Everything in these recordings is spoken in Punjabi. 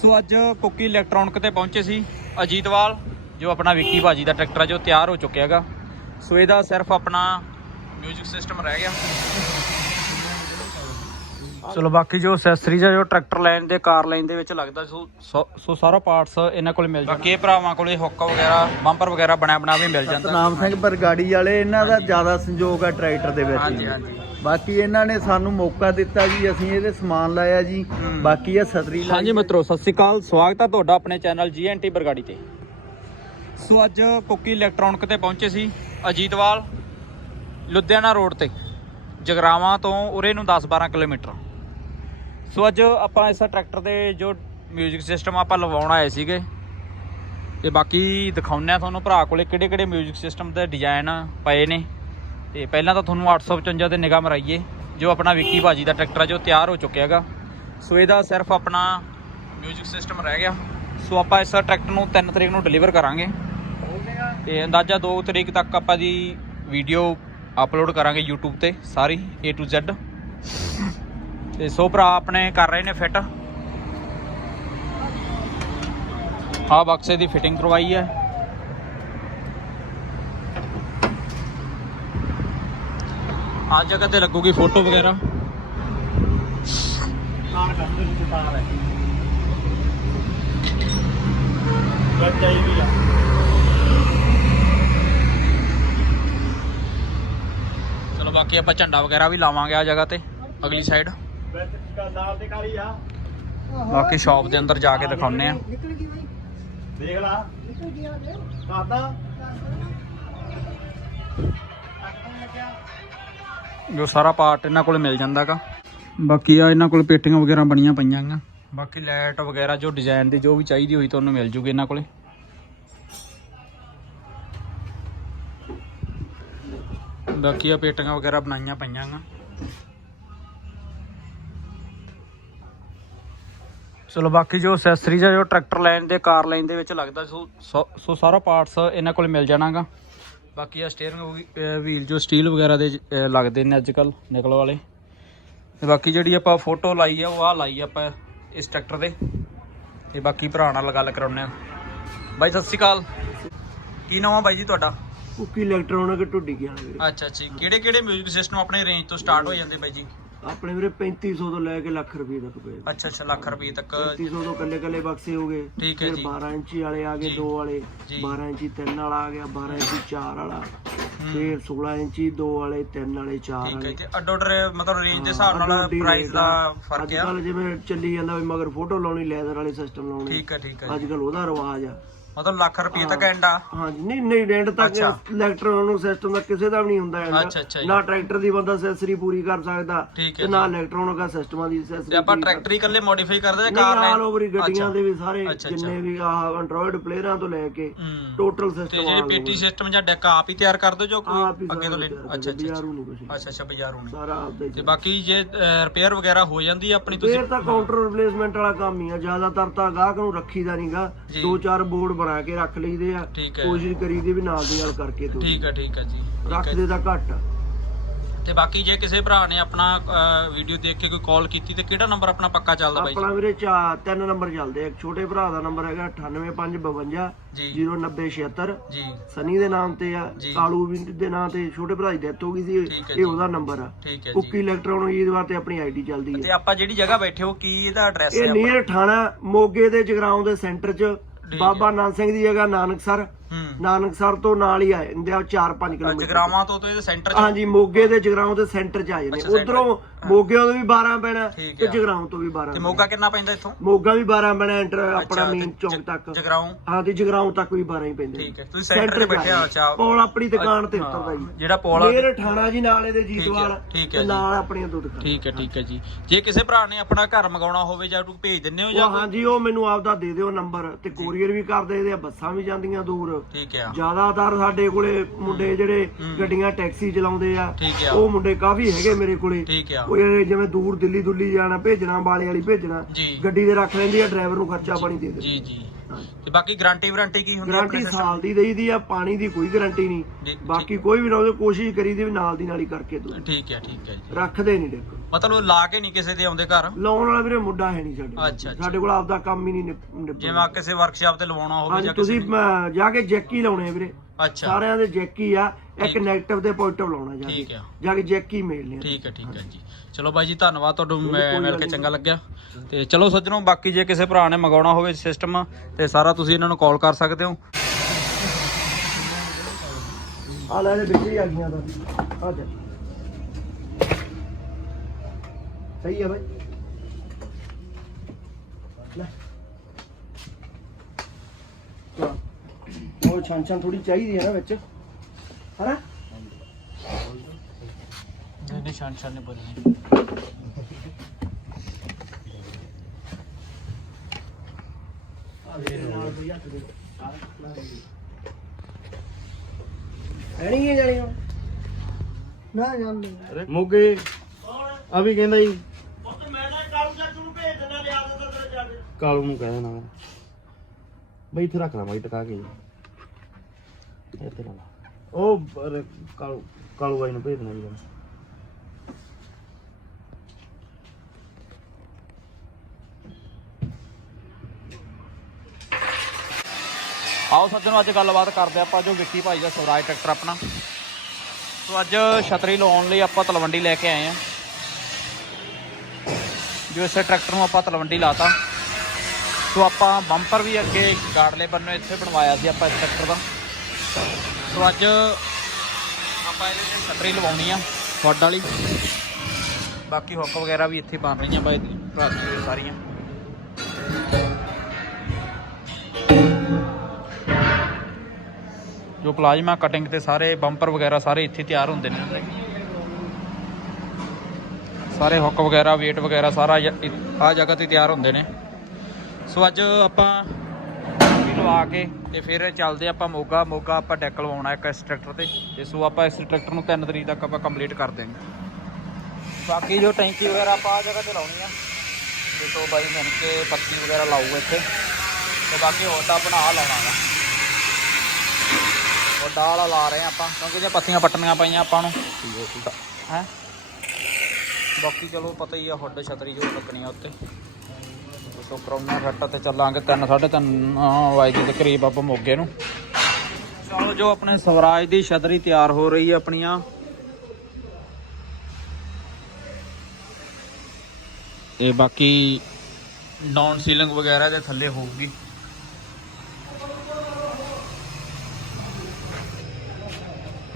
ਸੋ ਅੱਜ ਕੁੱਕੀ ਇਲੈਕਟ੍ਰੋਨਿਕ ਤੇ ਪਹੁੰਚੇ ਸੀ ਅਜੀਤਵਾਲ, ਜੋ ਆਪਣਾ ਵਿੱਕੀ ਭਾਜੀ ਦਾ ਟਰੈਕਟਰ ਹੈ ਜੋ ਤਿਆਰ ਹੋ ਚੁੱਕਿਆ ਹੈਗਾ। ਸੋ ਇਹਦਾ ਸਿਰਫ ਆਪਣਾ ਮਿਊਜ਼ਿਕ ਸਿਸਟਮ ਰਹਿ ਗਿਆ। ਚਲੋ ਬਾਕੀ ਜੋ ਅਸੈਸਰੀਜ਼ ਹੈ ਜੋ ਟਰੈਕਟਰ ਲਾਈਨ ਦੇ ਕਾਰ ਲਾਈਨ ਦੇ ਵਿੱਚ ਲੱਗਦਾ ਸੋ ਸੋ- ਸੋ ਸਾਰਾ ਪਾਰਟਸ ਇਹਨਾਂ ਕੋਲ ਮਿਲ ਜਾਂਦਾ ਬਾਕੀ ਇਹ ਭਰਾਵਾਂ ਕੋਲੇ ਹੁੱਕ ਵਗੈਰਾ ਬੰਪਰ ਵਗੈਰਾ ਬਣਿਆ ਬਣਾ ਵੀ ਮਿਲ ਜਾਂਦਾ। ਨਾਮ ਸਿੰਘ ਬਰਗਾੜੀ ਵਾਲੇ ਇਹਨਾਂ ਦਾ ਜ਼ਿਆਦਾ ਸੰਯੋਗ ਆ ਟਰੈਕਟਰ ਦੇ ਹਾਂਜੀ ਵਿੱਚ। ਹਾਂਜੀ ਬਾਕੀ ਇਹਨਾਂ ਨੇ ਸਾਨੂੰ ਮੌਕਾ ਦਿੱਤਾ ਜੀ ਅਸੀਂ ਇਹਦੇ ਸਮਾਨ ਲਾਇਆ ਜੀ। ਹੂੰ। ਬਾਕੀ ਇਹ ਸਤਰੀ ਲਾਈ। ਹਾਂਜੀ ਮਿੱਤਰੋ ਸਤਿ ਸ਼੍ਰੀ ਅਕਾਲ। ਸਵਾਗਤ ਹੈ ਤੁਹਾਡਾ ਆਪਣੇ ਚੈਨਲ ਜੀਐਨਟੀ ਬਰਗਾੜੀ ਤੇ। ਸੋ ਅੱਜ ਕੁੱਕੀ ਇਲੈਕਟ੍ਰੋਨਿਕ ਤੇ ਪਹੁੰਚੇ ਸੀ ਅਜੀਤਵਾਲ ਲੁਧਿਆਣਾ ਰੋਡ ਤੇ ਜਗਰਾਵਾਂ ਤੋਂ ਉਰੇ ਨੂੰ 10-12 ਕਿਲੋਮੀਟਰ। ਸੋ ਅੱਜ ਆਪਾਂ ਇਸ ਟਰੈਕਟਰ ਦੇ ਜੋ 뮤직 ਸਿਸਟਮ ਆਪਾਂ ਲਵਾਉਣ ਆਏ ਸੀਗੇ ਤੇ ਬਾਕੀ ਦਿਖਾਉਂਦੇ ਆ ਤੁਹਾਨੂੰ ਭਰਾ ਕੋਲੇ ਕਿਹੜੇ ਕਿਹੜੇ 뮤직 ਸਿਸਟਮ ਦੇ ਡਿਜ਼ਾਈਨ ਪਏ ਨੇ ਤੇ ਪਹਿਲਾਂ ਤਾਂ ਤੁਹਾਨੂੰ 855 ਤੇ ਨਿਗਾਹ ਮਰਾਈਏ ਜੋ ਆਪਣਾ ਵਿੱਕੀ ਭਾਜੀ ਦਾ ਟਰੈਕਟਰ ਹੈ ਜੋ ਤਿਆਰ ਹੋ ਚੁੱਕਿਆ ਹੈਗਾ ਸੋ ਇਹਦਾ ਸਿਰਫ ਆਪਣਾ 뮤직 ਸਿਸਟਮ ਰਹਿ ਗਿਆ ਸੋ ਆਪਾਂ ਇਸ ਟਰੈਕਟਰ ਨੂੰ 3 ਤਰੀਕ ਨੂੰ ਡਿਲੀਵਰ ਕਰਾਂਗੇ ਤੇ ਅੰਦਾਜ਼ਾ 2 ਤਰੀਕ ਤੱਕ ਆਪਾਂ ਦੀ ਵੀਡੀਓ ਅਪਲੋਡ ਕਰਾਂਗੇ YouTube ਤੇ ਸਾਰੀ A to Z ਤੇ ਸੋ ਭਰਾ ਆਪਣੇ ਕਰ ਰਹੇ ਨੇ ਫਿੱਟ। ਆ ਬਕਸੇ ਦੀ ਫਿਟਿੰਗ ਕਰਵਾਈ ਹੈ। ਆ ਜਗ੍ਹਾ ਤੇ ਲੱਗੂਗੀ ਫੋਟੋ ਵਗੈਰਾ। ਕਾਰ ਕਰਦੇ ਵਿੱਚ ਤਾਰ ਹੈ ਗੱਜਾ ਹੀ ਵੀ ਆ ਚਲੋ ਬਾਕੀ ਆਪਾਂ ਝੰਡਾ ਵਗੈਰਾ ਵੀ ਲਾਵਾਂਗੇ ਆ ਜਗ੍ਹਾ ਤੇ, ਅਗਲੀ ਸਾਈਡ ਵਿੱਚ ਨਾਲ ਤੇ ਕਾਰੀ ਆ ਬਾਕੀ ਸ਼ਾਪ ਦੇ ਅੰਦਰ ਜਾ ਕੇ ਦਿਖਾਉਨੇ ਆ ਦੇਖ ਲਾ। ਕਾਦਾ ਜੋ ਸਾਰਾ ਪਾਰਟ ਇਹਨਾਂ ਕੋਲ ਮਿਲ ਜਾਂਦਾਗਾ। ਬਾਕੀ ਆ ਇਹਨਾਂ ਕੋਲ ਪੇਟੀਆਂ ਵਗੈਰਾ ਬਣੀਆਂ ਪਈਆਂ ਗਾ ਬਾਕੀ ਲਾਈਟ ਵਗੈਰਾ ਜੋ ਡਿਜ਼ਾਈਨ ਦੀ ਜੋ ਵੀ ਚਾਹੀਦੀ ਹੋਈ ਤੁਹਾਨੂੰ ਮਿਲ ਜੂਗੀ ਇਹਨਾਂ ਕੋਲੇ। ਬਾਕੀ ਆ ਪੇਟੀਆਂ ਵਗੈਰਾ ਬਣਾਈਆਂ ਪਈਆਂ ਗਾ ਚਲੋ ਬਾਕੀ ਜੋ ਅਸੈਸਰੀਜ਼ ਹੈ ਜੋ ਟਰੈਕਟਰ ਲਾਈਨ ਦੇ ਕਾਰ ਲਾਈਨ ਦੇ ਵਿੱਚ ਲੱਗਦਾ ਸੋ ਸੋ- ਸੋ ਸਾਰਾ ਪਾਰਟਸ ਇਹਨਾਂ ਕੋਲ ਮਿਲ ਜਾਣਾਗਾ। ਬਾਕੀ ਆ ਸਟੀਅਰਿੰਗ ਵੀਲ ਜੋ ਸਟੀਲ ਵਗੈਰਾ ਦੇ ਅਹ, ਲੱਗਦੇ ਨੇ ਅੱਜ ਕੱਲ ਨਿਕਲ ਵਾਲੇ। ਤੇ ਬਾਕੀ ਜਿਹੜੀ ਆਪਾਂ ਫੋਟੋ ਲਾਈ ਆ ਉਹ ਆ ਲਾਈ ਆ ਆਪਾਂ ਇਸ ਟਰੈਕਟਰ ਦੇ। ਤੇ ਬਾਕੀ ਭਰਾ ਨਾਲ ਗੱਲ ਕਰਾਉਂਦੇ ਆ। ਬਾਈ ਸਤਿ ਸ਼੍ਰੀ ਅਕਾਲ। ਕੀ ਨਾਮ ਆ ਬਾਈ ਜੀ ਤੁਹਾਡਾ? ਕੁੱਕੀ ਇਲੈਕਟ੍ਰੋਨਿਕ ਟੁੱਡੀ ਗਿਆ ਵੀਰੇ ਅੱਛਾ ਅੱਛਾ ਕਿਹੜੇ ਕਿਹੜੇ 뮤직 ਸਿਸਟਮ ਆਪਣੇ ਰੇਂਜ ਤੋਂ ਸਟਾਰਟ ਹੋ ਜਾਂਦੇ ਬਾਈ ਜੀ? ਆਪਣੇ ਵੀਰੇ 3500 ਤੋਂ ਲੈ ਕੇ ਲੱਖ ਰੁਪਏ ਤੱਕ ਪਏ। ਅੱਛਾ ਅੱਛਾ ਲੱਖ ਰੁਪਏ ਤੱਕ। 3500 ਤੋਂ ਕੱਲੇ ਕੱਲੇ ਬਕਸੇ ਹੋ ਗਏ। ਠੀਕ ਹੈ ਫਿਰ ਜੀ। 12 ਇੰਚੀ ਵਾਲੇ ਆ ਗਏ ਜੀ। ਦੋ ਵਾਲੇ। ਜੀ। 12 ਇੰਚੀ ਤਿੰਨ ਵਾਲਾ ਆ ਗਿਆ 12 ਇੰਚੀ ਚਾਰ ਵਾਲਾ। ਫਿਰ 16 ਇੰਚੀ ਦੋ ਵਾਲੇ ਤਿੰਨ ਵਾਲੇ ਚਾਰ ਠੀਕ ਹੈ ਵਾਲੇ। ਤੇ ਅੱਡੋ ਮਤਲਬ ਰੇਂਜ ਦੇ ਹਿਸਾਬ ਨਾਲ ਪ੍ਰਾਈਸ ਦਾ ਆ। ਫ਼ਰਕ ਅੱਜ ਆ ਕੱਲ ਜਿਵੇਂ ਚੱਲੀ ਜਾਂਦਾ ਵੀ ਮਗਰ ਫੋਟੋ ਲਾਉਣੀ ਲੈਦਰ ਵਾਲੇ ਸਿਸਟਮ ਲਾਉਣੇ। ਠੀਕ ਹੈ ਠੀਕ ਹੈ ਅੱਜ ਜੀ ਕੱਲ ਉਹਦਾ ਰਿਵਾਜ ਆ। ਮਤਲਬ ਲੱਖ ਰੁਪਏ ਤੱਕ ਐਂਡ ਆ ਹਾਂਜੀ ਨਹੀਂ ਨਹੀਂ ਰੈਂਟ ਤੱਕ ਅੱਛਾ। ਇਲੈਕਟ੍ਰੋਨਿਕ ਸਿਸਟਮ ਦਾ ਕਿਸੇ ਦਾ ਵੀ ਨਹੀਂ ਹੁੰਦਾ end। ਅੱਛਾ, ਅੱਛਾ ਜੀ। ਨਾ ਟਰੈਕਟਰ ਦੀ ਬੰਦਾ ਅਸੈਸਰੀ ਪੂਰੀ ਕਰ ਸਕਦਾ ਠੀਕ ਹੈ ਤੇ ਨਾ ਇਲੈਕਟ੍ਰੋਨਿਕ ਦਾ ਸਿਸਟਮਾਂ ਦੀ ਤੇ ਅਸੈਸਰੀ ਆਪਾਂ ਟਰੈਕਟਰ ਹੀ ਇਕੱਲੇ ਮੋਡੀਫਾਈ ਕਰਦੇ ਜਾਂ ਕਾਰ ਕਾਰ ਨੇ ਓਵਰ ਗੱਡੀਆਂ। ਦੇ ਵੀ ਸਾਰੇ ਅੱਛਾ, ਅੱਛਾ। ਜਿੰਨੇ ਵੀ ਆਹ ਐਂਡਰੋਇਡ ਪਲੇਅਰਾਂ ਤੋਂ ਲੈ ਕੇ ਹੂੰ ਟੋਟਲ ਤੇ ਸਿਸਟਮ ਜਿਹੜੇ ਪੇਟੀ ਸਿਸਟਮ ਜਾਂ ਡੈਕ ਆਪ ਹੀ ਤਿਆਰ ਕਰਦੇ ਹੋ ਜੋ ਆਪ ਕੋਈ ਅੱਗੇ ਤੋਂ ਲੈ ਅੱਛਾ ਅੱਛਾ ਬਾਜ਼ਾਰੋਂ ਨਹੀਂ ਕੁਛ ਅੱਛਾ ਅੱਛਾ ਬਾਜ਼ਾਰੋਂ ਨਹੀਂ ਸਾਰਾ ਆਪਦਾ ਹੀ ਤੇ ਬਾਕੀ ਜੇ ਰਿਪੇਅਰ ਵਗੈਰਾ ਹੋ ਜਾਂਦੀ ਆ ਆਪਣੀ ਤੁਸੀਂ ਫੇਰ ਤਾਂ ਕਾਊਂਟਰ ਰਿਪਲੇਸਮੈਂਟ ਵਾਲਾ ਕੰਮ ਹੀ ਆ ਜ਼ਿਆਦਾਤਰ ਤਾਂ ਗਾਹਕ ਨੂੰ ਰੱਖੀਦਾ ਨਹੀਂਗਾ ਜੀ। ਦੋ ਚਾਰ ਬੋਰਡ ਬਣਾ ਕੇ ਰੱਖ ਲਈਦੇ ਆ। ਠੀਕ ਹੈ। ਕੋਸ਼ਿਸ਼ ਕਰੀਦੀ ਵੀ ਨਾਲ ਦੀ ਨਾਲ ਕਰਕੇ ਤੋਂ ਠੀਕ ਹੈ ਠੀਕ ਹੈ ਜੀ। ਠੀਕ ਹੈ ਰੱਖਦੇ ਤਾਂ ਘੱਟ। ਆ। ਤੇ ਬਾਕੀ ਜੇ ਕਿਸੇ ਭਰਾ ਨੇ ਆਪਣਾ ਵੀਡੀਓ ਦੇਖ ਕੇ ਕੋਈ ਕਾਲ ਕੀਤੀ ਤੇ ਕਿਹੜਾ ਨੰਬਰ ਆਪਣਾ ਪੱਕਾ ਚੱਲਦਾ ਬਾਈ ਆਪਣਾ ਵੀਰੇ ਚਾ ਤਿੰਨ ਨੰਬਰ ਚੱਲਦੇ ਆ। ਇੱਕ ਛੋਟੇ ਭਰਾ ਦਾ ਨੰਬਰ ਹੈਗਾ 98552 ਜੀ। 0976 ਜੀ। ਸਨੀ ਦੇ ਨਾਮ ਤੇ ਆ ਜੀ। ਕਾਲੂ ਵੀ ਦੇ ਨਾਮ ਤੇ ਛੋਟੇ ਭਰਾ ਦੀ ਡੈਥ ਹੋ ਗਈ ਸੀ ਠੀਕ ਹੈ ਇਹ ਜੀ। ਉਹਦਾ ਨੰਬਰ ਆ। ਠੀਕ ਹੈ ਕੁੱਕੀ ਜੀ ਇਲੈਕਟ੍ਰੋਨਿਕ ਦੇ ਤੇ ਆਪਣੀ ਆਈਡੀ ਚੱਲਦੀ ਤੇ ਹੈ। ਆਪਾਂ ਜਿਹੜੀ ਜਗ੍ਹਾ ਬੈਠੇ ਹੋ ਕੀ ਇਹਦਾ ਐਡਰੈਸ ਹੈ ਇਹ ਨੀਅਰ ਠਾਣਾ ਮੋਗੇ ਦੇ ਜਗਰਾਉਂ ਦੇ ਸੈਂਟਰ 'ਚ। ਬਾਬਾ ਨਾਨਕ ਸਿੰਘ ਦੀ ਜਗ੍ਹਾ ਨਾਨਕਸਰ। ਹੂੰ ਨਾਨਕਸਰ ਤੋਂ ਨਾਲ ਹੀ ਆਏ ਜਾਂਦੇ ਆ 4-5 ਕਿਲੋਮੀਟਰ। ਜਗਰਾਵਾਂ ਤੋਂ ਤੋਂ ਇਹਦੇ ਸੈਂਟਰ ਚ? ਹਾਂਜੀ ਮੋਗੇ ਦੇ ਜਗਰਾਉਂ ਦੇ ਸੈਂਟਰ 'ਚ ਆ ਜਾਂਦੇ। ਉਧਰੋਂ ਮੋਗੇ ਤੋਂ ਵੀ 12 ਪੈਣਾ ਤੇ। ਜਗਰਾਉਂ ਤੋਂ ਵੀ 12 ਤੇ ਮੋਗਾ ਕਿੰਨਾ ਪੈਂਦਾ ਇੱਥੋਂ? ਮੋਗਾ ਵੀ 12 ਪੈਣਾ ਐਂਟਰ ਆਪਣਾ ਮੇਨ ਚੌਂਕ ਤੱਕ। ਜਗਰਾਉਂ? ਹਾਂ ਤੇ ਜਗਰਾਉਂ ਤੱਕ ਵੀ 12 ਹੀ ਪੈਂਦੇ ਠੀਕ ਹੈ ਤੁਸੀਂ ਸੈਂਟਰ ਤੇ ਬੈਠੇ ਆ ਅੱਛਾ। ਕੋਲ ਆਪਣੀ ਦੁਕਾਨ ਤੇ ਉਤਰਦਾ ਜੀ। ਜਿਹੜਾ ਪੋਲ ਆ ਮੇਰ ਠਾਣਾ ਜੀ ਨਾਲ ਇਹਦੇ ਜੀਤਵਾਲ ਤੇ। ਨਾਲ ਆਪਣੀਆਂ ਦੋ ਦੁਕਾਨਾਂ। ਠੀਕ ਹੈ ਠੀਕ ਹੈ ਜੀ। ਜੇ ਕਿਸੇ ਭਰਾ ਨੇ ਆਪਣਾ ਘਰ ਮੰਗਾਉਣਾ ਹੋਵੇ ਜਾਂ ਤੂੰ ਭੇਜ ਦਿੰਦੇ ਹੋ ਜਾਂ ਹਾਂਜੀ ਉਹ ਮੈਨੂੰ ਆਪਦਾ ਦੇ ਦਿਓ ਨੰਬਰ ਤੇ ਕੋਰੀਅਰ ਵੀ ਕਰ ਦੇਦੇ ਆ ਬੱਸਾਂ ਵੀ ਜਾਂਦੀਆਂ ਦੂਰ। ਠੀਕ ਹੈ ਜ਼ਿਆਦਾਤਰ ਸਾਡੇ ਕੋਲੇ ਮੁੰਡੇ ਜਿਹੜੇ ਗੱਡੀਆਂ ਟੈਕਸੀ ਚਲਾਉਂਦੇ ਆ ਠੀਕ ਉਹ ਮੁੰਡੇ ਕਾਫੀ ਹੈਗੇ ਮੇਰੇ ਕੋਲੇ। ਠੀਕ ਹੈ ਉਹ ਜਿਵੇਂ ਦੂਰ ਦਿੱਲੀ ਦੁੱਲੀ ਜਾਣਾ ਭੇਜਣਾ ਬਾਲੇ ਵਾਲੀ ਭੇਜਣਾ ਗੱਡੀ ਦੇ ਰੱਖ ਲੈਂਦੀ ਆ ਡਰਾਈਵਰ ਨੂੰ ਖਰਚਾ ਪਾਣੀ ਦੇ ਦੇ ਜੀ ਜੀ। ਤੇ ਬਾਕੀ ਗਾਰੰਟੀ ਵਾਰੰਟੀ ਕੀ ਹੁੰਦੀ ਗਾਰੰਟੀ ਸਾਲ ਦੀ ਦੇਈਦੀ ਆ ਪਾਣੀ ਦੀ ਕੋਈ ਗਾਰੰਟੀ ਨਹੀਂ। ਬਾਕੀ ਕੋਈ ਵੀ ਨਾ ਉਹਦੇ ਕੋਸ਼ਿਸ਼ ਕਰੀਦੀ ਵੀ ਨਾਲ ਦੀ ਨਾਲ ਹੀ ਕਰਕੇ ਦੋ। ਠੀਕ ਹੈ ਠੀਕ ਹੈ ਜੀ। ਰੱਖਦੇ ਨਹੀਂ ਦੇਖੋ ਮਤਲਬ ਲਾ ਕੇ ਨਹੀਂ ਕਿਸੇ ਦੇ ਆਉਂਦੇ ਘਰ? ਲਾਉਣ ਵਾਲਾ ਵੀਰੇ ਮੁੰਡਾ ਹੈ ਨਹੀਂ ਸਾਡੇ। ਅੱਛਾ। ਸਾਡੇ ਕੋਲ ਆਪਦਾ ਕੰਮ ਹੀ ਨਹੀਂ। ਜਿਵੇਂ ਕਿਸੇ ਵਰਕਸ਼ਾਪ ਤੇ ਲਵਾਉਣਾ ਹੋਵੇ ਜਾਂ ਤੁਸੀਂ ਜਾ ਕੇ ਜੈਕ ਹੀ ਲਾਉਣੇ ਵੀਰੇ। ਅੱਛਾ। ਸਾਰਿਆਂ ਦੇ ਜੈਕ ਹੀ ਆ ਇੱਕ ਠੀਕ। ਨੈਗੇਟਿਵ ਤੇ ਪੋਜ਼ਿਟਿਵ ਲਾਉਣਾ ਜਾ ਠੀਕ ਕੇ ਆ। ਜਾ ਕੇ ਜੈਕ ਹੀ ਮੇਲਨੇ ਠੀਕ ਹੈ ਠੀਕ ਹੈ ਜੀ। ਚਲੋ ਬਾਈ ਜੀ ਧੰਨਵਾਦ ਤੁਹਾਨੂੰ ਮੈਂ ਮਿਲ ਕੇ। ਚੰਗਾ ਲੱਗਿਆ। ਤੇ ਚਲੋ ਸੱਜਣੋ ਬਾਕੀ ਜੇ ਕਿਸੇ ਭਰਾ ਨੇ ਮੰਗਾਉਣਾ ਹੋਵੇ ਸਿਸਟਮ ਤੇ ਸਾਰਾ ਤੁਸੀਂ ਇਹਨਾਂ ਨੂੰ ਕਾਲ ਕਰ ਸਕਦੇ ਹੋ। ਆ ਲੈ ਵਿੱਚ ਹੀ ਆ ਗਈਆਂ ਤਾਂ। ਆ ਜਾ। ਸਹੀ ਆ ਬਾਈ। ਲੈ। ਚਲੋ। ਉਹ ਛਾਂ ਛਾਂ ਥੋੜੀ ਚਾਹੀਦੀ ਹੈ ਨਾ ਵਿੱਚ। ਹਨਾ? ਨਹੀਂ ਨਿਸ਼ਾਨ ਸ਼ਾਨ ਨੇ ਬੋਲਣੀ। ਐਣੀ ਹੈ ਜਾਣੀ ਨਾ ਜਾਣ ਮੋਗੇ ਆ ਵੀ ਕਹਿੰਦਾ ਜੀ। ਮੈਂ ਤਾਂ ਕਾਲੂ ਚਾਚੂ ਨੂੰ ਭੇਜ ਦਿੰਦਾ ਲਿਆ ਦਿੰਦਾ ਤੇਰੇ ਜਾ ਕੇ। ਕਾਲੂ ਨੂੰ ਕਹਿ ਦੇਣਾ ਮੈਂ। ਬਈ ਇੱਥੇ ਰੱਖ ਲਾ ਬਾਈ ਟਕਾ ਕੇ ਜੀ। ਇੱਥੇ ਲਾ ਲਾ ਉਹ ਅਰੇ ਕਾਲੂ ਕਾਲੂ ਬਾਈ ਨੂੰ ਭੇਜ ਦੇਣਾ ਜੀ ਆਓ ਸੱਜਣੋ, ਅੱਜ ਗੱਲਬਾਤ ਕਰਦੇ ਆਪਾਂ ਜੋ ਵਿੱਕੀ ਭਾਈ ਦਾ ਸਵਰਾਜ ਟਰੈਕਟਰ ਆਪਣਾ। ਸੋ ਅੱਜ ਛਤਰੀ ਲਾਉਣ ਲਈ ਆਪਾਂ ਤਲਵੰਡੀ ਲੈ ਕੇ ਆਏ ਆ। ਜੋ ਇਸੇ ਟਰੈਕਟਰ ਨੂੰ ਆਪਾਂ ਤਲਵੰਡੀ ਲਾਤਾ। ਸੋ ਆਪਾਂ ਬੰਪਰ ਵੀ ਅੱਗੇ ਗਾੜਲੇ ਬੰਨੋ ਇੱਥੇ ਬਣਵਾਇਆ ਸੀ ਆਪਾਂ ਇਸ ਟਰੈਕਟਰ ਦਾ। ਸੋ ਅੱਜ ਆਪਾਂ ਇਹਦੇ ਤੇ ਛਤਰੀ ਲਵਾਉਣੀ ਆ, ਫੱਡ ਵਾਲੀ। ਬਾਕੀ ਹੁੱਕ ਵਗੈਰਾ ਵੀ ਇੱਥੇ ਬਣ ਰਹੀਆਂ ਬਾਈ ਭਰਾ ਸਾਰੀਆਂ। ਜੋ ਪਲਾਜ਼ਮਾ ਕਟਿੰਗ ਤੇ ਸਾਰੇ ਬੰਪਰ ਵਗੈਰਾ ਸਾਰੇ ਇੱਥੇ ਤਿਆਰ ਹੁੰਦੇ ਨੇ। ਸਾਰੇ ਹੁੱਕ ਵਗੈਰਾ, weight ਵਗੈਰਾ ਸਾਰਾ ਆ ਜਗ੍ਹਾ ਤੇ ਤਿਆਰ ਹੁੰਦੇ ਨੇ। ਸੋ ਅੱਜ ਆਪਾਂ ਲਵਾ ਕੇ ਤੇ ਫਿਰ ਚੱਲਦੇ ਆਪਾਂ ਮੋਗਾ। ਮੋਗਾ ਆਪਾਂ ਡੈਕ ਲਵਾਉਣਾ ਇੱਕ ਇਸ ਟਰੈਕਟਰ ਤੇ। ਤੇ ਸੋ ਆਪਾਂ ਇਸ ਟਰੈਕਟਰ ਨੂੰ 3 ਤਰੀਕ ਤੱਕ ਆਪਾਂ ਕੰਪਲੀਟ ਕਰ ਦੇਵਾਂਗੇ ਬਾਕੀ ਜੋ ਟੈਂਕੀ ਵਗੈਰਾ ਆਪਾਂ ਆ ਜਗ੍ਹਾ ਤੇ ਲਾਉਣੀ ਆ। ਤੇ ਸੋ ਬਾਈ ਮਿਲ ਕੇ ਪੱਤੀ ਵਗੈਰਾ ਲਾਊਗਾ ਇੱਥੇ। ਤੇ ਬਾਕੀ ਹੋਰ ਤਾਂ ਆਪਣਾ ਆ ਲਾਉਣਾ ਵਾ। ਵੱਡਾ ਵਾਲਾ ਲਾ ਰਹੇ ਆ ਆਪਾਂ, ਕਿਉਂਕਿ ਜੇ ਪੱਤੀਆਂ ਪੱਟਣੀਆਂ ਪਈਆਂ ਆਪਾਂ ਨੂੰ। ਹੈ? ਬਾਕੀ ਚਲੋ ਪਤਾ ਹੀ ਆ, ਹੁੱਡ ਛਤਰੀ ਜੋ ਲੱਗਣੀ ਆ ਉੱਤੇ। ਸੋ ਕਰਾਉਣਾ ਫੱਟ ਤੇ ਚੱਲਾਂਗੇ 3 3.5 ਵਜੇ ਦੇ ਕਰੀਬ ਆਪਾਂ ਮੋਗੇ ਨੂੰ। ਚਲੋ ਜੋ ਆਪਣੇ ਸਵਰਾਜ ਦੀ ਛਤਰੀ ਤਿਆਰ ਹੋ ਰਹੀ ਹੈ ਆਪਣੀਆਂ। ਤੇ ਬਾਕੀ ਡਾਊਨ ਸੀਲਿੰਗ ਵਗੈਰਾ ਦੇ ਥੱਲੇ ਹੋਊਗੀ।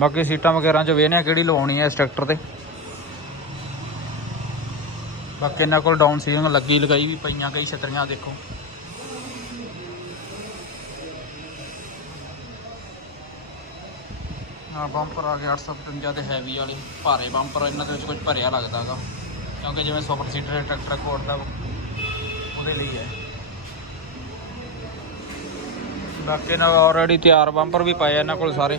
ਬਾਕੀ ਸੀਟਾਂ ਵਗੈਰਾ ਚ ਵੇਖਨੇ ਆ ਕਿਹੜੀ ਲਵਾਉਣੀ ਹੈ ਇਸ ਟਰੈਕਟਰ ਤੇ। ਬਾਕੀ ਇਹਨਾਂ ਕੋਲ ਡਾਊਨ ਸੀਲਿੰਗ ਲੱਗੀ ਲਗਾਈ ਵੀ ਪਈਆਂ ਕਈ ਛਤਰੀਆਂ, ਦੇਖੋ। ਆ ਬੰਪਰ ਆ ਗਿਆ 855 ਦੇ ਹੈਵੀ ਵਾਲੀ, ਭਾਰੇ ਬੰਪਰ ਇਹਨਾਂ ਦੇ ਵਿੱਚ ਕੁਝ ਭਰਿਆ ਲੱਗਦਾਗਾ ਕਿਉਂਕਿ ਜਿਵੇਂ ਸੁਪਰ ਸੀਟਰ ਟਰੈਕਟਰ ਕੋਡ ਦਾ ਉਹਦੇ ਲਈ ਹੈ। ਬਾਕੀ ਇਹਨਾਂ ਆਲਰੇਡੀ ਤਿਆਰ ਬੰਪਰ ਵੀ ਪਏ ਇਹਨਾਂ ਕੋਲ ਸਾਰੇ।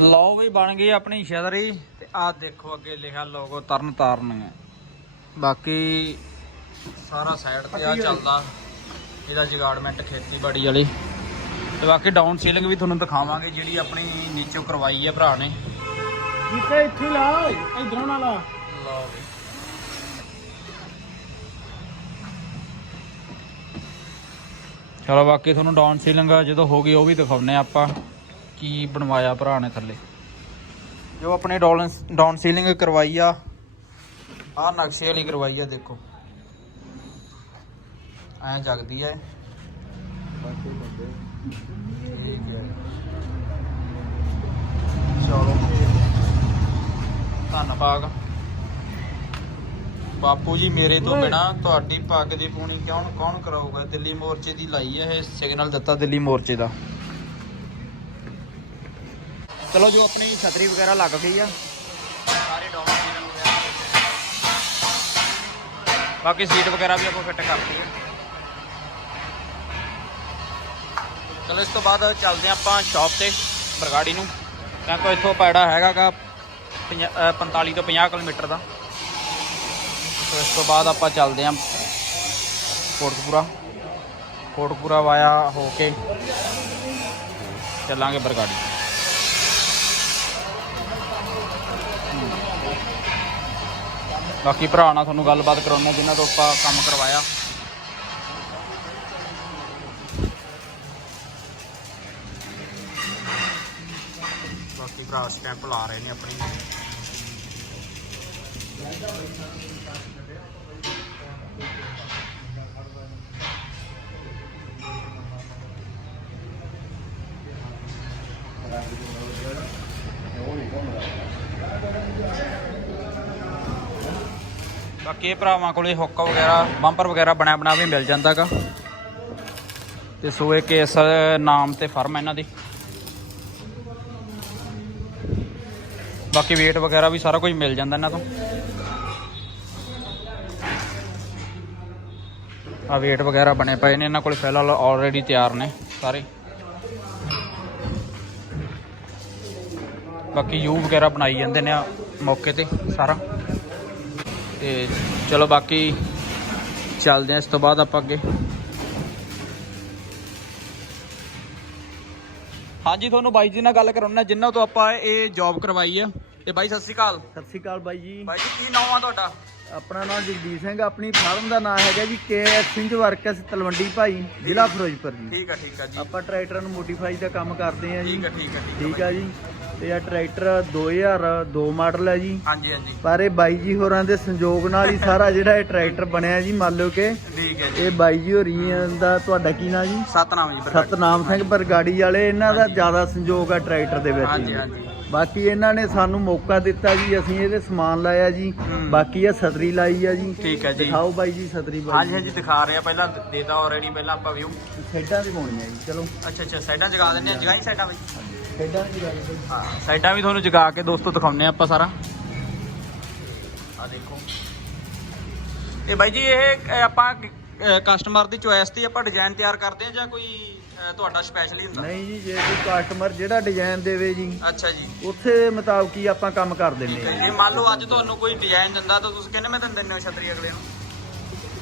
ਲਓ ਵੀ ਬਣ ਗਈ ਆਪਣੀ ਛਤਰੀ ਆਹ ਦੇਖੋ ਅੱਗੇ ਲਿਖਿਆ ਲੋਗੋ ਤਰਨ ਤਾਰਨ ਹੈ। ਬਾਕੀ ਸਾਰਾ ਸਾਈਡ ਤੇ ਆ ਚੱਲਦਾ। ਇਹਦਾ ਜਗਾੜਮੈਂਟ ਖੇਤੀਬਾੜੀ ਵਾਲੀ। ਤੇ ਬਾਕੀ ਡਾਊਨ ਸੀਲਿੰਗ ਵੀ ਤੁਹਾਨੂੰ ਦਿਖਾਵਾਂਗੇ ਜਿਹੜੀ ਆਪਣੀ ਨੀਚੋਂ ਕਰਵਾਈ ਹੈ ਭਰਾ ਨੇ। ਜਿੱਥੇ ਇੱਥੇ ਲਾ ਇਧਰੋਂ ਨਾ ਲਾ ਲਓ ਵੀ ਚਲੋ ਬਾਕੀ ਤੁਹਾਨੂੰ ਡਾਊਨ ਸੀਲਿੰਗ ਜਦੋਂ ਹੋ ਗਈ ਉਹ ਵੀ ਦਿਖਾਉਨੇ ਆ ਆਪਾਂ ਕੀ ਬਣਵਾਇਆ ਭਰਾ ਨੇ ਥੱਲੇ। ਜੋ ਆਪਣੀ ਡਾਊਨ ਡਾਊਨ ਸੀਲਿੰਗ ਕਰਵਾਈ ਆ ਆ ਨਕਸ਼ੇ ਵਾਲੀ ਕਰਵਾਈ ਆ ਦੇਖੋ। ਐਂ ਜਗਦੀ ਐ। ਚਲੋ ਧੰਨਵਾਦ। ਬਾਪੂ ਜੀ ਮੇਰੇ ਤੋਂ ਬਿਨਾ ਤੁਹਾਡੀ ਪੱਗ ਦੀ ਪੂਣੀ ਕੌਣ ਕੌਣ ਕਰਾਊਗਾ? ਦਿੱਲੀ ਮੋਰਚੇ ਦੀ ਲਾਈ ਹੈ ਇਹ ਸਿਗਨਲ ਦਿੱਤਾ ਦਿੱਲੀ ਮੋਰਚੇ ਦਾ। ਚਲੋ ਜੋ ਆਪਣੀ ਛਤਰੀ ਵਗੈਰਾ ਲੱਗ ਗਈ ਆ। ਸਾਰੇ ਡਾਊਨ ਵਗੈਰਾ ਬਾਕੀ ਸੀਟ ਵਗੈਰਾ ਵੀ ਆਪਾਂ ਫਿੱਟ ਕਰਤੀ ਆ। ਚਲੋ ਇਸ ਤੋਂ ਬਾਅਦ ਚੱਲਦੇ ਹਾਂ ਆਪਾਂ ਸ਼ਾਪ ਤੇ, ਬਰਗਾੜੀ ਨੂੰ। ਕਿਉਂਕਿ ਇੱਥੋਂ ਪੈੜਾ ਹੈਗਾਗਾ 45 ਤੋਂ 50 ਕਿਲੋਮੀਟਰ ਦਾ। ਸੋ ਇਸ ਤੋਂ ਬਾਅਦ ਆਪਾਂ ਚੱਲਦੇ ਹਾਂ ਕੋਟਕਪੂਰਾ। ਕੋਟਕਪੂਰਾ ਵਾਇਆ ਹੋ ਕੇ ਚੱਲਾਂਗੇ ਬਰਗਾੜੀ। ਬਾਕੀ ਭਰਾ ਨਾਲ ਤੁਹਾਨੂੰ ਗੱਲਬਾਤ ਕਰਾਉਣਾ ਜਿਨ੍ਹਾਂ ਤੋਂ ਆਪਾਂ ਕੰਮ ਕਰਵਾਇਆ। ਬਾਕੀ ਭਰਾ ਸਟੈਂਪ ਲਾ ਰਹੇ ਨੇ ਆਪਣੀ। ਬਾਕੀ ਇਹ ਭਰਾਵਾਂ ਕੋਲੇ ਹੁੱਕ ਵਗੈਰਾ, ਬੰਪਰ ਵਗੈਰਾ ਬਣਿਆ ਬਣਾ ਵੀ ਮਿਲ ਜਾਂਦਾਗਾ ਤੇ ਸੋ ਇਹ ਕੇਸ ਨਾਮ ਤੇ ਫਰਮ ਇਹਨਾਂ ਦੀ। ਬਾਕੀ weight ਵਗੈਰਾ ਵੀ ਸਾਰਾ ਕੁਝ ਮਿਲ ਜਾਂਦਾ ਇਹਨਾਂ ਤੋਂ। ਆ weight ਵਗੈਰਾ ਬਣੇ ਪਏ ਨੇ ਇਹਨਾਂ ਕੋਲ ਫਿਲਹਾਲ ਆਲਰੇਡੀ ਤਿਆਰ ਨੇ ਸਾਰੇ। ਬਾਕੀ ਯੂ ਵਗੈਰਾ ਬਣਾਈ ਜਾਂਦੇ ਨੇ ਮੌਕੇ ਤੇ ਸਾਰਾ। ਤੇ ਚਲੋ ਬਾਕੀ ਚੱਲਦੇ ਆ ਇਸ ਤੋਂ ਬਾਅਦ ਆਪਾਂ ਅੱਗੇ। ਹਾਂਜੀ ਤੁਹਾਨੂੰ ਬਾਈ ਜੀ ਨਾਲ ਗੱਲ ਕਰਾਉਣਾ ਜਿਨ੍ਹਾਂ ਤੋਂ ਆਪਾਂ ਇਹ ਜੌਬ ਕਰਵਾਈ ਆ। ਤੇ ਬਾਈ ਸਤਿ ਸ਼੍ਰੀ ਅਕਾਲ। ਸਤਿ ਸ਼੍ਰੀ ਅਕਾਲ ਬਾਈ ਜੀ। ਬਾਈ ਜੀ ਕੀ ਨਾਮ ਆ ਤੁਹਾਡਾ? ਆਪਣਾ ਨਾਮ ਜਗਦੀਪ ਸਿੰਘ ਆਪਣੀ ਫਾਰਮ ਦਾ ਨਾਮ ਹੈਗਾ G K S Singh works Talwandi Bhai ਜ਼ਿਲ੍ਹਾ ਫਿਰੋਜ਼ਪੁਰ ਜੀ। ਠੀਕ ਆ ਠੀਕ ਆ ਜੀ। ਆਪਾਂ ਟਰੈਕਟਰਾਂ ਨੂੰ ਮੋਡੀਫਾਈ ਦਾ ਕੰਮ ਕਰਦੇ ਆ ਜੀ। ਠੀਕ ਆ ਠੀਕ ਆ ਠੀਕ ਆ ਜੀ। ਤੇ ਆ ਟਰੈਕਟਰ 2002 ਮਾਡਲ ਹੈ ਜੀ। ਹਾਂਜੀ ਹਾਂਜੀ। ਪਰ ਇਹ ਬਾਈ ਜੀ ਹੋਰਾਂ ਦੇ ਸੰਯੋਗ ਨਾਲ ਹੀ ਸਾਰਾ ਜਿਹੜਾ ਇਹ ਟਰੈਕਟਰ ਬਣਿਆ ਜੀ ਮੰਨ ਲਓ ਕਿ ਠੀਕ ਹੈ ਜੀ। ਇਹ ਬਾਈ ਜੀ ਹੋਰੀ ਦਾ ਤੁਹਾਡਾ ਕੀ ਨਾਮ ਜੀ? ਸਤਨਾਮ ਜੀ ਬਰਗਾੜੀ। ਸਤਨਾਮ ਸਿੰਘ ਬਰਗਾੜੀ ਵਾਲੇ ਇਹਨਾਂ ਦਾ ਜ਼ਿਆਦਾ ਸੰਯੋਗ ਆ ਟਰੈਕਟਰ ਦੇ ਵਿੱਚ ਹਾਂਜੀ। ਹਾਂਜੀ। ਬਾਕੀ ਇਹਨਾਂ ਨੇ ਸਾਨੂੰ ਮੌਕਾ ਦਿੱਤਾ ਜੀ ਅਸੀਂ ਇਹਦੇ ਸਮਾਨ ਲਾਇਆ ਜੀ। ਬਾਕੀ ਇਹ ਸਤਰੀ ਲਾਈ ਆ ਜੀ। ਠੀਕ ਹੈ ਜੀ। ਦਿਖਾਓ ਬਾਈ ਜੀ ਸਤਰੀ ਬਾਈ ਹਾਂਜੀ ਹਾਂਜੀ ਦਿਖਾ ਰਹੇ ਆ। ਪਹਿਲਾਂ ਦੇਤਾ ਆਲਰੇਡੀ ਪਹਿਲਾਂ ਆਪਾਂ ਵਿਊ ਖੇਡਾਂ ਦੀ ਪਾਉਣੀ ਆ ਜੀ ਚਲੋ। ਅੱਛਾ ਅੱਛਾ ਸਾਈਡਾਂ ਜਗਾ ਦਿੰਦੇ ਆ। ਜਗਾਈ ਸਾਈਡਾਂ ਬਈ। ਖੇਡਾਂ ਦੀ ਗੱਲ ਬਾਈ ਹਾਂ ਸਾਈਡਾਂ ਵੀ ਤੁਹਾਨੂੰ ਜਗਾ ਕੇ ਦੋਸਤੋ ਦਿਖਾਉਂਦੇ ਆ ਆਪਾਂ ਸਾਰਾ। ਆ ਦੇਖੋ। ਇਹ ਬਾਈ ਜੀ ਇਹ ਆਪਾਂ ਕਸਟਮਰ ਦੀ ਚੁਆਇਸ ਤੇ ਆਪਾਂ ਡਿਜ਼ਾਈਨ ਤਿਆਰ ਕਰਦੇ ਆ ਜਾਂ ਕੋਈ ਤੁਹਾਡਾ ਸਪੈਸ਼ਲੀ ਹੁੰਦਾ? ਨਹੀਂ ਜੀ ਜੇ ਕੋਈ ਕਸਟਮਰ ਜਿਹੜਾ ਡਿਜ਼ਾਈਨ ਦੇਵੇ ਜੀ ਅੱਛਾ ਜੀ। ਉੱਥੇ ਮੁਤਾਬਕ ਹੀ ਆਪਾਂ ਕੰਮ ਕਰ ਦਿੰਦੇ ਹੈ ਆ ਜੇ। ਮੰਨ ਲਓ ਅੱਜ ਤੁਹਾਨੂੰ ਕੋਈ ਡਿਜ਼ਾਈਨ ਦਿੰਦਾ ਤਾਂ ਤੁਸੀਂ ਕਿੰਨੇ ਮੈਂ ਦਿੰਦੇ ਹੋ ਛਤਰੀ ਅਗਲੇ ਨੂੰ?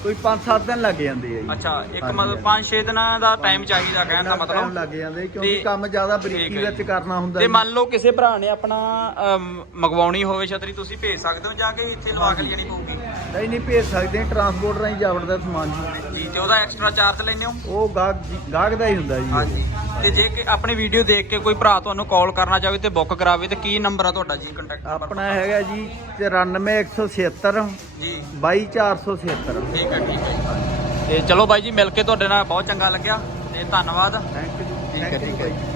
ਕੋਈ 5-7 ਦਿਨ ਲੱਗ ਜਾਂਦੇ ਆ ਜੀ ਅੱਛਾ ਇੱਕ ਹਾਂਜੀ, ਮਤਲਬ ਹਾਂਜੀ। 5-6 ਦਿਨਾਂ ਦਾ ਟਾਈਮ ਚਾਹੀਦਾ ਕਹਿਣ ਦਾ ਮਤਲਬ ਲੱਗ ਜਾਂਦੇ ਕਿਉਂਕਿ ਤੇ- ਕੰਮ ਜ਼ਿਆਦਾ ਠੀਕ ਬਰੀਕੀ ਹੈ ਵਿੱਚ ਜੀ। ਕਰਨਾ ਹੁੰਦਾ ਤੇ ਜੀ। ਮੰਨ ਲਓ ਕਿਸੇ ਭਰਾ ਨੇ ਆਪਣਾ ਅਮ, ਮੰਗਵਾਉਣੀ ਹੋਵੇ ਛਤਰੀ ਤੁਸੀਂ ਭੇਜ ਸਕਦੇ ਹੋ ਜਾਂ ਕਿ ਇੱਥੇ ਲਵਾ ਕੇ ਲੈਣੀ ਪਊਗੀ ਨਹੀਂ ਨਹੀਂ ਭੇਜ ਸਕਦੇ ਟਰਾਂਸਪੋਰਟ ਰਾਹੀਂ ਜਾਵੜਦਾ ਸਮਾਨ ਜੀ ਜੀ ਤੇ ਉਹਦਾ ਐਕਸਟਰਾ ਚਾਰਜ ਲੈਂਦੇ ਹੋ? ਉਹ ਗਾਹਕ ਜੀ- ਗਾਹਕ ਦਾ ਹੀ ਹੁੰਦਾ ਜੀ ਹਾਂਜੀ। ਤੇ ਜੇ ਕਿ ਆਪਣੀ ਵੀਡੀਓ ਦੇਖ ਕੇ ਕੋਈ ਭਰਾ ਤੁਹਾਨੂੰ ਕਾਲ ਕਰਨਾ ਚਾਹਵੇ ਤੇ ਬੁੱਕ ਕਰਾਵੇ ਤੇ ਕੀ ਨੰਬਰ ਆ ਤੁਹਾਡਾ ਜੀ ਕੰਟੈਕਟ ਨੰਬਰ ਆਪਣਾ ਹੈਗਾ ਜੀ 94176 ਜੀ। 22476 ਠੀਕ ਹੈ ਠੀਕ ਹੈ ਜੀ। ਤੇ ਚਲੋ ਬਾਈ ਜੀ ਮਿਲ ਕੇ ਤੁਹਾਡੇ ਨਾਲ ਬਹੁਤ ਚੰਗਾ ਲੱਗਿਆ ਤੇ ਧੰਨਵਾਦ। ਥੈਂਕ ਯੂ ਠੀਕ ਹੈ, ਠੀਕ ਹੈ।